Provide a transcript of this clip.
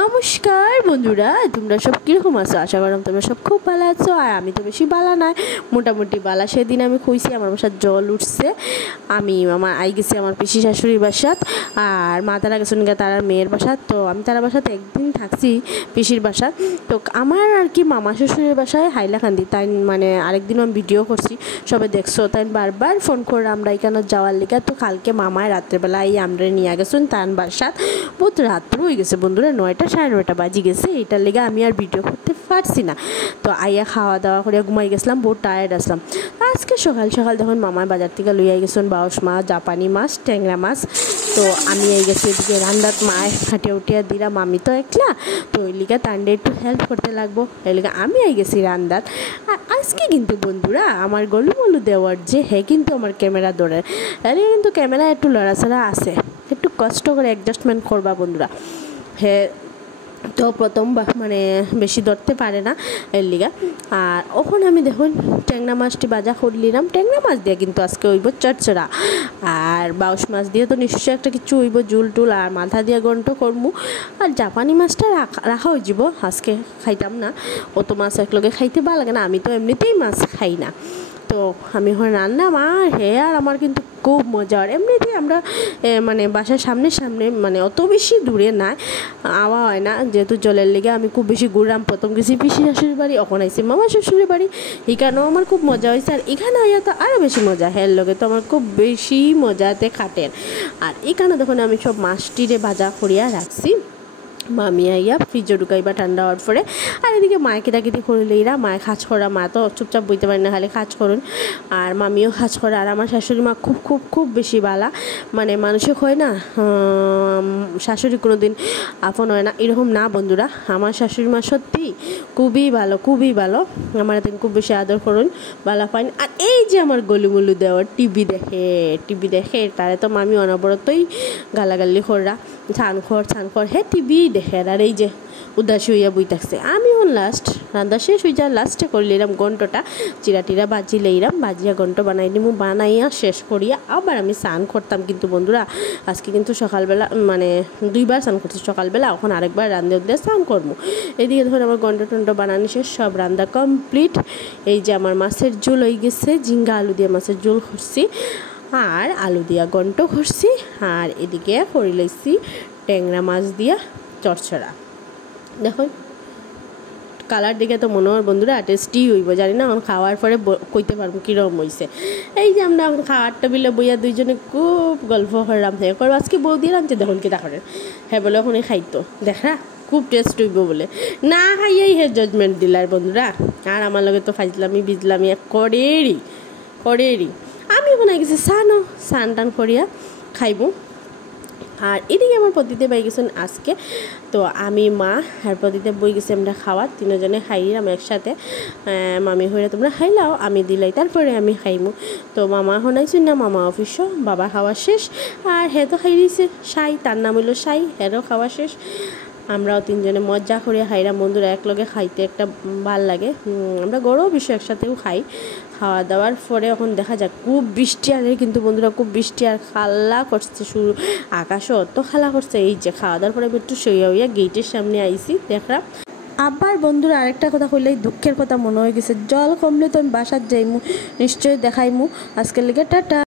নমস্কার বন্ধুরা, তোমরা সব কীরকম আছো? আশা করলাম তোমরা সব খুব ভালো আছো। আর আমি তো বেশি বালা নয়, মোটামুটি বালা। সেদিন আমি খুঁজছি আমার বাসার জল উঠছে, আমি আই গেছি আমার পিসি শাশুড়ির বাসাত, আর মা তারা গেছেন গা তার মেয়ের বাসাত। তো আমি তারা বাসাতে একদিন থাকছি পিসির বাসায়। তো আমার আর কি মামা শ্বশুরের বাসায় হাইলাকান্দি, তাই মানে আরেকদিন আমি ভিডিও করছি, সবাই দেখছো। তাই বারবার ফোন করে আমরা এখানে যাওয়ার লিগা। তো কালকে মামায় রাত্রেবেলা এই আমরা নিয়ে গেছেন তার বাসাত। বহুত রাত্র হয়ে গেছে বন্ধুরা, 9টা সাড়ে 9টা বাজি গেছে। এটার লেগে আমি আর ভিডিও করতে পারছি না। তো আইয়া খাওয়া দাওয়া করে ঘুমাই গেছিলাম, বহুত টায়ার্ড আসলাম। আজকে সকাল সকাল দেখুন মামার বাজার থেকে লইয়া গেছেন বাউস মাছ, জাপানি মাছ, ট্যাংরা মাছ। তো আমি এই গেছি এদিকে রান্নাত, মায়ের খাটিয়ে উঠিয়া দিলাম। আমি তো একলা, তো ওই লিগা তান্ডে একটু হেল্প করতে লাগবো, এই লিগা আমি এই গেছি রান্নাত। আর আজকে কিন্তু বন্ধুরা আমার গলু দেওয়ার যে কিন্তু আমার ক্যামেরা ধরে, তাহলে কিন্তু ক্যামেরা একটু লড়াচড়া আছে, একটু কষ্ট করে অ্যাডজাস্টমেন্ট করবা বন্ধুরা। তো প্রথম মানে বেশি ধরতে পারে না এর লিগা। আর ওখান আমি দেখুন ট্যাংরা মাছটি বাজা করলিলাম। ট্যাংরা মাছ দিয়ে কিন্তু আজকে হইব চটচড়া, আর বাউস মাছ দিয়ে তো নিশ্চয়ই একটা কিছু হইব, জুল টুল, আর মাথা দিয়ে গন্ট করমু। আর জাপানি মাছটা রাখা হয়ে যাব, আজকে খাইতাম না। অত মাছ একলগে খাইতে ভালো লাগে না, আমি তো এমনিতেই মাছ খাই না। তো আমি রান্না মা আর আমার কিন্তু খুব মজা। আর এমনিতেই আমরা মানে বাসার সামনে মানে অত বেশি দূরে না, আওয়া হয় না, যেহেতু জলের লেগে আমি খুব বেশি ঘুরলাম। প্রথম গেছি পিসি শাশুড়ির বাড়ি, ওখানে আইসি মামা শ্বশুরের বাড়ি, এখানেও আমার খুব মজা হয়েছে। আর এখানে আইয়া তো আরও বেশি মজা, লগে তো আমার খুব বেশি মজাতে খাটেন। আর এখানে দেখুন আমি সব মাছটিরে ভাজা করিয়া রাখছি, মামি আইয়া ফ্রিজে ঢুকাইবা ঠান্ডা হওয়ার পরে। আর এদিকে মায়ের কেটাকেটি করলেইরা, মায়ে খাজ করা, মা তো চুপচাপ বইতে পারি না, খালি খাজ করুন। আর মামিও খাজ করে। আর আমার শাশুড়ি মা খুব খুব খুব বেশি বালা, মানে মানুষে হয় না শাশুড়ি কোনো দিন আপন হয় না, এরকম না বন্ধুরা। আমার শাশুড়ি মা সত্যি খুবই ভালো, খুবই ভালো। আমার এদিন খুব বেশি আদর করুন, বালা পাইন। আর এই যে আমার গলুমলু দেওয়ার টিভি দেখে তারে তো মামি অনবরতই গালাগালি কররা, ছান খর টিভি দেখে। আর এই যে উদাসী হইয়া বই থাকছে। আমি লাস্ট রান্না শেষ হয়ে যা লাস্টে করলিলাম গন্টটা, চিরা বাজি লইলাম, বাজিয়া গন্ট বানাই নিমু, বানাইয়া শেষ করিয়া আবার আমি স্নান করতাম। কিন্তু বন্ধুরা আজকে কিন্তু সকালবেলা মানে 2বার স্নান করছি সকালবেলা, এখন আরেকবার রান্ধে উঠে স্নান করবো। এদিকে ধরুন আমার গন্ট বানানো শেষ, সব রান্না কমপ্লিট। এই যে আমার মাছের ঝোল হয়ে গেছে, ঝিঙ্গা আলু দিয়ে মাছের ঝোল করছি, আর আলু দিয়া গন্ট করছি। আর এদিকে করে লইছি ট্যাংরা মাছ দিয়া চড়চড়া। দেখো কালার দিকে তো মনে হয় বন্ধুরা টেস্টি হইব, জানি না এখন খাওয়ার পরে কইতে পারবো কীরকম হয়েছে। এই যে আমরা এখন খাওয়ার টেবিলে বইয়া দুইজনে খুব গল্প করলাম, করবো আজকে বৌদি রাঁধছে দেখুন কি দেখেন, বলে ওখানে খাইতো দেখা খুব টেস্ট হইব বলে, না খাইয়েই জাজমেন্ট দিলার বন্ধুরা। আর আমার লগে তো ফাইজলামি বিজলামি করেরই। আমি ওখানে গেছি স্নান টান করিয়া খাইব। আর এদিকে আমার পতিতে বই গেছেন আজকে, তো আমি মা আর পতিতে বই গেছি আমরা খাওয়া, তিনজনে খাইলাম একসাথে। মামি হইলে তোমরা খাইলাও, আমি দিলাই তারপরে আমি খাইমু। তো মামা শোনাইছেন না, মামা অফিসও, বাবা খাওয়া শেষ। আর তো খাই দিয়েছে সাই, তার নাম হইলো সাই, খাওয়া শেষ। আমরাও তিনজনে মজা করে খাইলাম বন্ধুরা, একলগে খাইতে একটা ভাল লাগে। আমরা গরম বিষয় একসাথেও খাই। খাওয়া দাওয়ার পরে এখন দেখা যাক খুব বৃষ্টি আরে, কিন্তু বন্ধুরা খুব বৃষ্টি আর খালা করছে শুরু, আকাশও অত খালা করছে। এই যে খাওয়া দাওয়ার পরে একটু হইয়া গেটের সামনে আইসি দেখলাম। আবার বন্ধুরা আরেকটা কথা কইলেই দুঃখের কথা মনে হয়ে গেছে, জল কমলে তো আমি বাসার যাইমু, নিশ্চয়ই দেখাইমু। আজকের লেগে টাটা।